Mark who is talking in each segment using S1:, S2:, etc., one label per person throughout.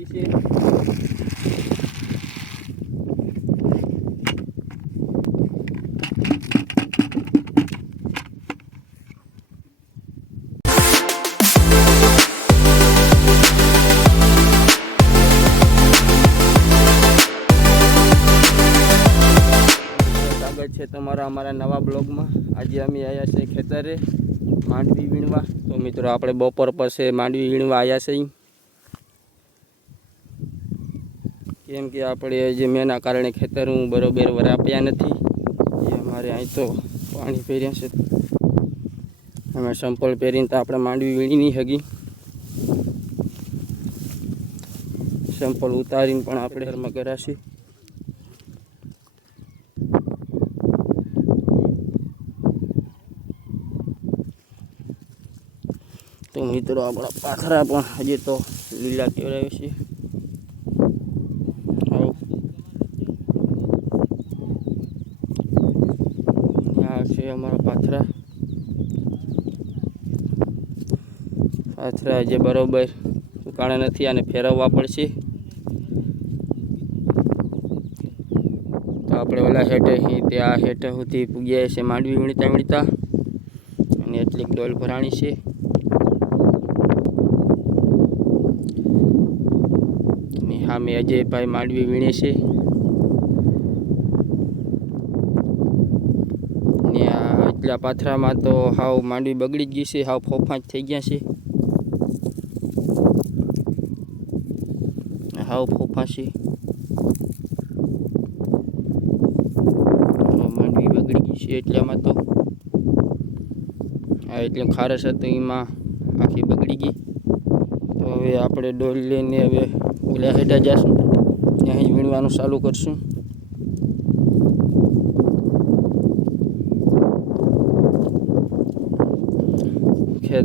S1: લીધી છે. છે તમારા અમારા નવા બ્લોગમાં. આજે અમે આવ્યા છે ખેતરે માંડવી વીણવા. તો મિત્રો, આપણે બપોર પાસે માંડવી વીણવા આવ્યા છે કેમ કે આપણે જે મેના કારણે ખેતર હું બરોબર વરાપ્યા નથી, એ અમારે અહીં તો પાણી પહેર્યા છે. અમે સંપલ પહેરીને તો આપણે માંડવી વીણી નહીં હગી. સંપલ ઉતારીને પણ આપણે ઘરમાં કરાશે તો મિત્રો, આપણા પાથરા પણ હજી તો લીલા કેવડાવે છે આવો. આ છે અમારા પાથરા. પાથરા જે બરોબર ઉકાળા નથી અને ફેરવવા પડશે. તો આપણે ઓલા હેઠે ત્યાં હેઠે સુધી પૂગ્યા છે માંડવી વીણતા વીણતા. અને એટલીક ડોલ ભરાણી છે. સામે અજયભાઈ માંડવી વીણે છે ને આ પાથરામાં તો હાવ માંડવી બગડી જ ગઈ છે, હાવ ફોફાંચ થઈ ગયા છે. હાવ ફોફા છે. માંડવી બગડી ગઈ છે એટલામાં તો. આ એટલે ખારસ હતું, એમાં આખી બગડી ગઈ. તો હવે આપણે ડોલ લઈને હવે ઓલા હેઠા જશું. ત્યાં જ વીણવાનું ચાલુ કરશું.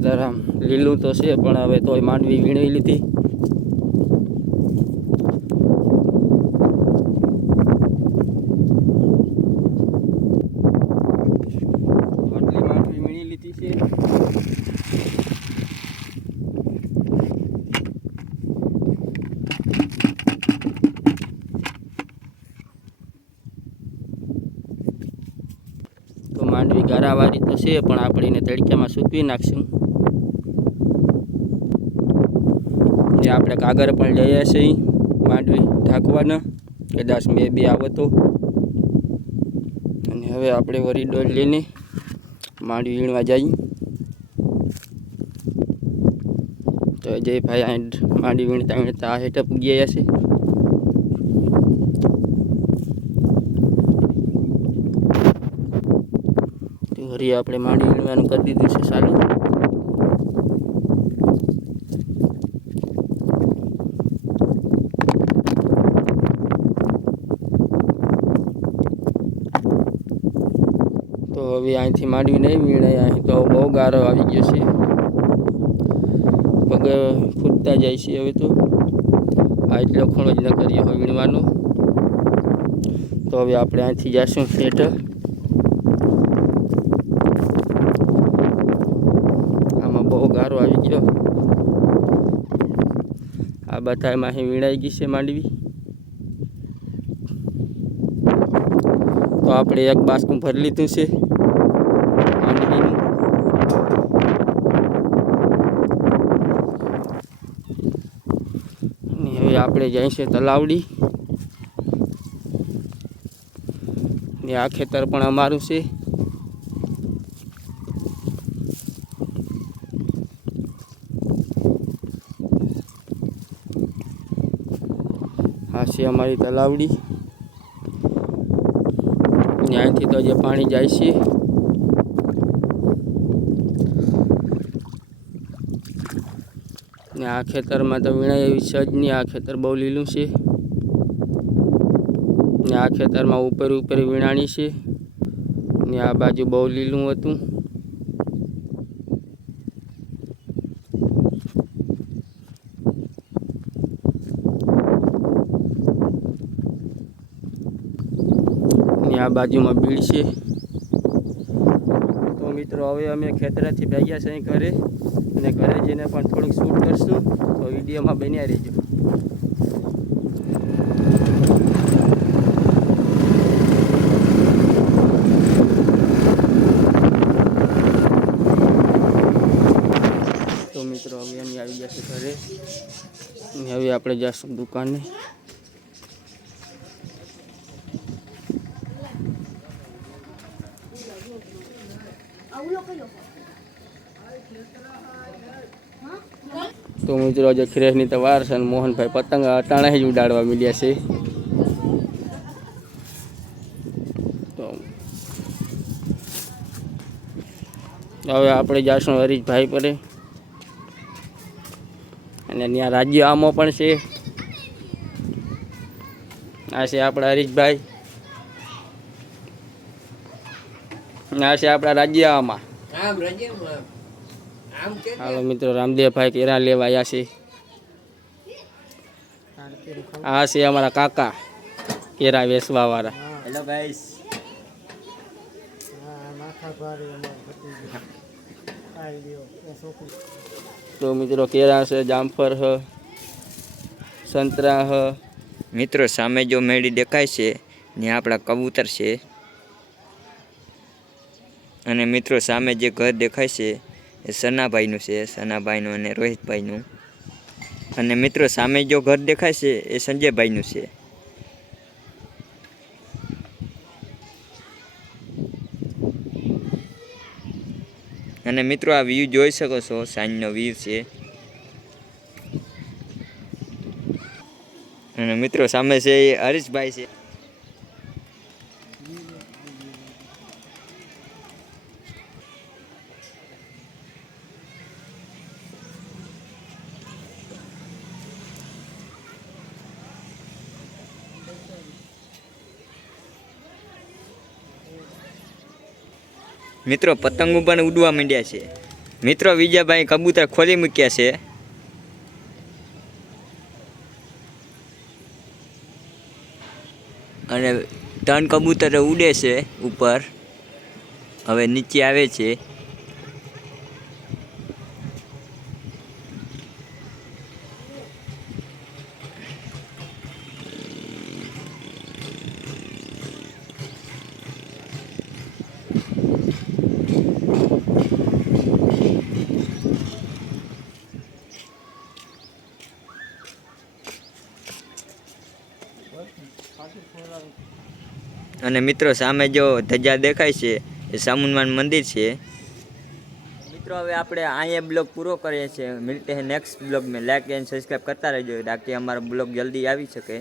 S1: આમ લીલું તો છે પણ હવે તોય માંડવી વીણી લીધી. આટલી માંડવી વીણી લીધી છે. તો માંડવી ગારાવાળી તો છે પણ આપણે એને તડક્યામાં સૂકવી નાખશું. જે આપણે કાગળ પણ લઈએ છીએ, માંડવી ઢાંકવાના. કદાચ મેં બે આવતો અને હવે આપણે વરી ડોલ લઈને માંડવી વીણવા જઈએ. તો જય ભાઈ અહીં માંડવી વીણતા વીણતા આ હેઠળ પૂગી ગયા છે. હરી આપણે માંડવી વીણવાનું કરી દીધું છે, ચાલુ. તો હવે અહીંથી માંડવી નહીં વીણાય. અહીં તો બહુ ગારો આવી ગયો છે. પગ ફૂટતા જાય છે હવે તો. આ એટલો ખૂણો જ ન કરીએ હવે વીણવાનો. તો હવે આપણે અહીંથી જઈશું હેઠળ આમાં બહુ ગારો આવી ગયો. આ બધામાં અહીં વીણાઈ ગઈ છે માંડવી. તો આપણે એક બાસ્કું ભરી લીધું છે. હવે આપણે જઈશું તલાવડી. ને આ ખેતર પણ અમારું છે. આ છે અમારી તલાવડી. ત્યાંથી તો જે પાણી જાય છે. ને આ ખેતરમાં તો વીણાય એવી સજ નહીં, આ ખેતર બહુ લીલું છે. ને આ ખેતરમાં ઉપર ઉપર વીણાણી છે. ને આ બાજુ બહુ લીલું હતું. આ બાજુમાં બીડ છે. તો મિત્રો, હવે અમે ખેતરાથી ભાગ્યા છે ઘરે અને ઘરે જઈને પણ થોડુંક શૂટ કરશું. તો વિડીયોમાં બન્યા રહેજો. તો મિત્રો હવે અમે આવી ગયા છે ઘરે. હવે આપણે જઈશું દુકાને. તો મિત્રો આજે ખીરેશની તવાર વાર છે અને મોહનભાઈ પતંગ અટાણે જ ઉડાડવા મળ્યા છે. હવે આપણે જાશું હરીશભાઈ પરે. અને ત્યાં રાજ્ય આમો પણ છે. આ છે આપણા હરીશભાઈ અને આ છે આપણા રાજ્ય આમાં
S2: આમ. રજે આમ કે
S1: હાલો મિત્રો રામદેવભાઈ કેરા લેવા આવ્યા છે. આ છે અમારા કાકા કેરા વેસવા વાળા
S2: હેલો ગાઈસ
S1: તો મિત્રો કેરા છે જામફર હ સંતરા હ
S2: મિત્રો સામે જો મેળી દેખાય છે ને આપણા કબૂતર છે અને મિત્રો સામે જે ઘર દેખાય છે, એ સનાભાઈનું છે, સનાભાઈનું અને રોહિતભાઈનું. અને મિત્રો સામે જો ઘર દેખાય છે, એ સંજયભાઈનું છે. અને મિત્રો આ વ્યૂ જોઈ શકો છો સાંજનો વ્યૂ છે. અને મિત્રો સામે છે એ હરીશભાઈ છે. મિત્રો, પતંગો પણ ઉડવા માંડ્યા છે. મિત્રો વિજયભાઈ કબૂતર ખોલી મૂક્યા છે. અને ત્રણ કબૂતર ઉડે છે ઉપર. હવે નીચે આવે છે. અને મિત્રો સામે જો ધજા દેખાય છે, એ સામુનમાન મંદિર છે. મિત્રો, હવે આપણે અહીંયા બ્લોગ પૂરો કરીએ છીએ. મિલતે હે નેક્સ્ટ બ્લોગ મેં લાઈક એન્ડ સબસ્ક્રાઈબ કરતા રહેજો, તાકી અમારો બ્લોગ જલ્દી આવી શકે.